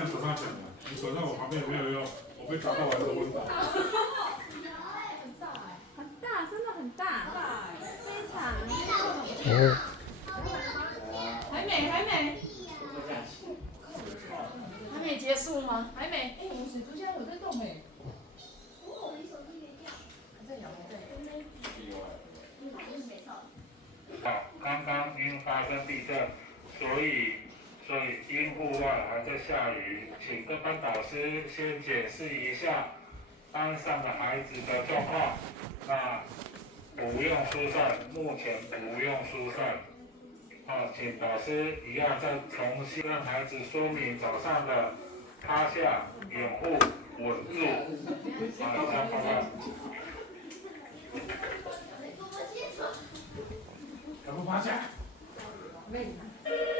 像早上讲的，你走在我旁边没有用，我被砸到我还是昏倒。很大，真的很大，非常。还没结束吗？还没。我们水族箱有在动哎。我手机没掉。还在摇，还在摇。刚刚因发生地震，所以因户外还在下雨，请各班导师先检视一下班上的孩子的状况。那不用疏散，目前不用疏散。请导师一样再重新跟孩子说明早上的趴下、掩护、稳住。以上报告。还不趴下？累了。